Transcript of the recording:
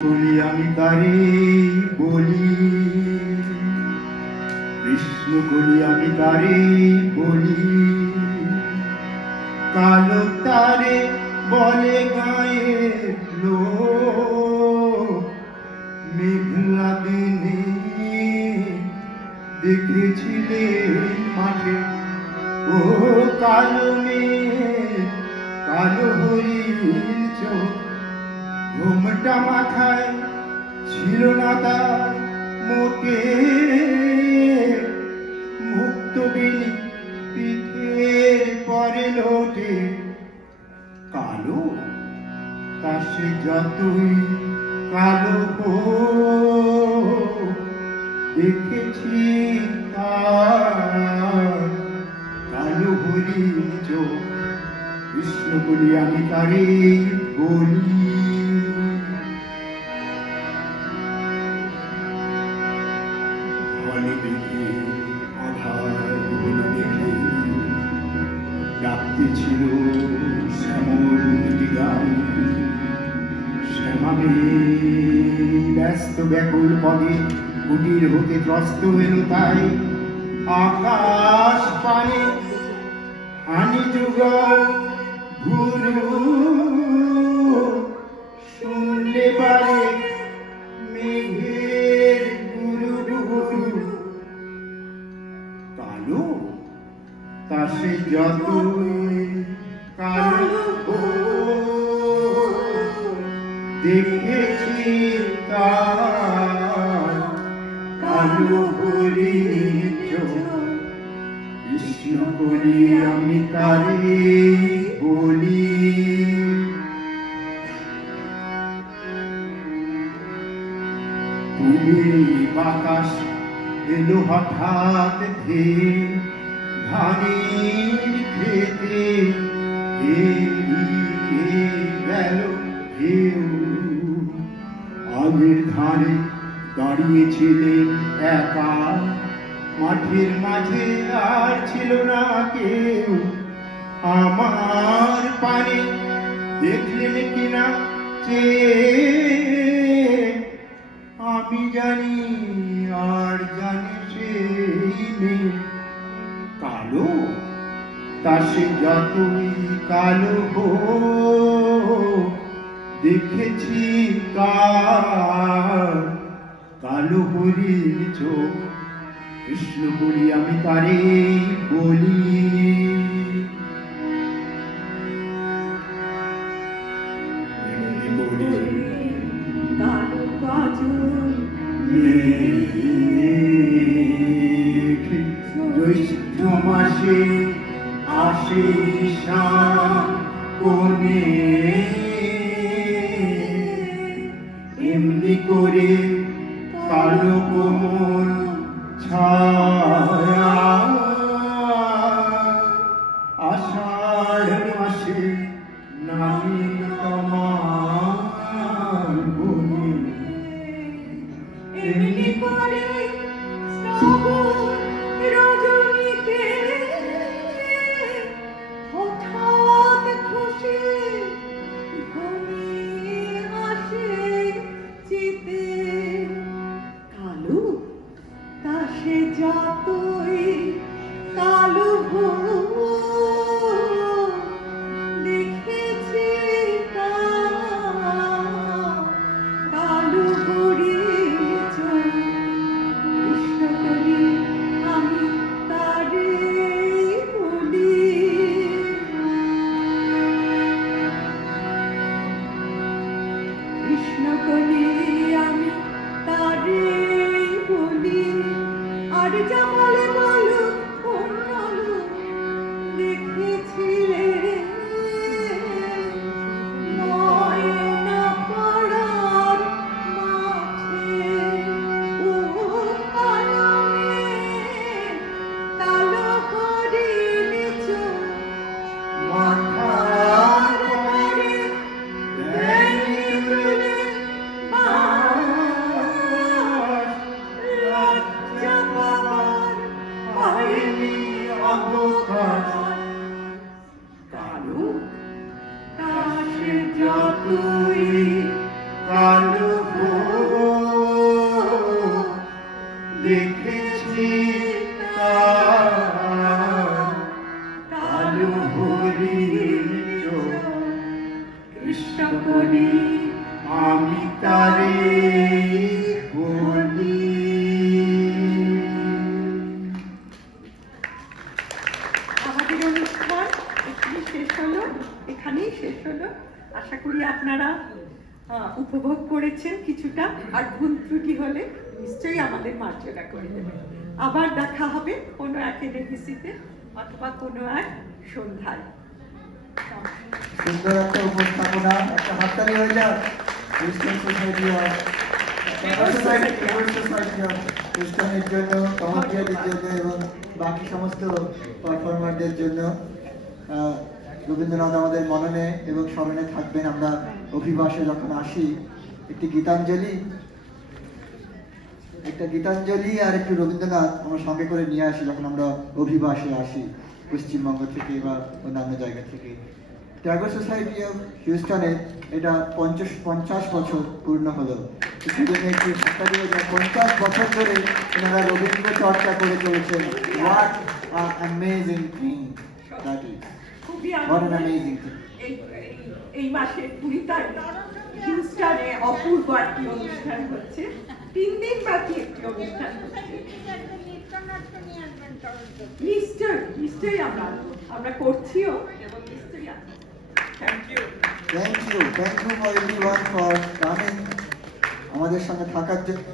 বলি আমি তারে বলি, কৃষ্ণ বলি আমি তারে বলি, কালো তারে বলে গায়ের লোক, মেঘলা দিনে দেখেছিলেন মাঠে ও কালো মেঘ, কালো হরিণ চোখ, ঘুমটা মাথায় ছিল না তার মোটে, মুক্ত বেনি পিঠের পরে লোটে, কালো তা সে যতই কালো হোক, দেখেছি তার কালো হরিণ চোখ, কৃষ্ণ বলি আমি তারে বলি। ডাকতেছিল শ্যামল গান, শ্যামাবে ব্যস্ত ব্যাকুল পদে কুটির হতে ত্রস্ত এলো তাই, আকাশ পানে হানি যুগল গুরু, শুনলে পারে মেঘের গুরু গুরু, কালো তা সে যতই কালো দেখেছি তার কালো হরিণ চোখ, কৃষ্ণ বলি আমি তারে বলি। পূবের বাতাস এলো হঠাৎ ধেয়ে ধানের খেতে, গেল ঢেউ, আগের ধারে দাঁড়িয়েছিলেন একা, মাঠের মাঝে আর ছিল না কেউ, আমার পানে দেখলেন কিনা আমি জানি আর জানি সেই নেই, কালো তা সে যতই কালো হোক, দেখেছি তার কালো হরিণ চোখ, কৃষ্ণ বলি আমি তারে বলি। জ্যৈষ্ঠ মাসে আসে কোনে, এমনি করে কালো কোমল ছায়া, আষাঢ় মাসে নামি তোমার বনে, এমনি করে রজনীতে হঠাৎ খুশি ঘনিয়ে আসে চিতে, কালো তা সে যতই কালো হোক, দেখেছি তার কালো হরিণ চোখ, আমি তারে বলি। আমাদের অনুষ্ঠান এখানেই শেষ হলো। আশা করি আপনারা উপভোগ করেছেন কিছুটা, আর ভুল ত্রুটি হলে নিশ্চয়ই আমাদের মার্জনা করে দেবেন। আবার দেখা হবে কোনো এক এনএডিসিতে অথবা কোনো এক সন্ধ্যায়। সুন্দর একটা উপস্থাপনা, একটা হাততালি হয়ে যাক খ্রিস্টান সোসাইটি অফ খ্রিস্টানের জন্য, কমেডিয়াদের জন্য এবং বাকি সমস্ত পারফর্মারদের জন্য। রবীন্দ্রনাথ আমাদের মননে এবং স্মরণে থাকবেন। আমরা অভিবাসে যখন আসি একটি গীতাঞ্জলি আর একটু রবীন্দ্রনাথ আমরা সঙ্গে করে নিয়ে আসি যখন আমরা অভিবাসে আসি পশ্চিমবঙ্গ থেকে বা অন্যান্য জায়গা থেকে। ট্যাগর সোসাইটি অফ হিউস্টনের এটা 50 বছর পূর্ণ হলো। সেজন্য একটু শিক্ষা দিয়ে 50 বছর ধরে এনারা রবীন্দ্র চর্চা করে চলেছেন। What amazing thing that is, what an amazing thing. এই মাসের 20 তারিখ হিউস্টনে অপূর্ব একটি অনুষ্ঠান হচ্ছে, 3 দিন ব্যাপী একটি অনুষ্ঠান হচ্ছে। নিশ্চয়ই আমরা করছিও এবং নিশ্চয়ই thank you for everyone for coming, আমাদের সঙ্গে থাকার জন্য।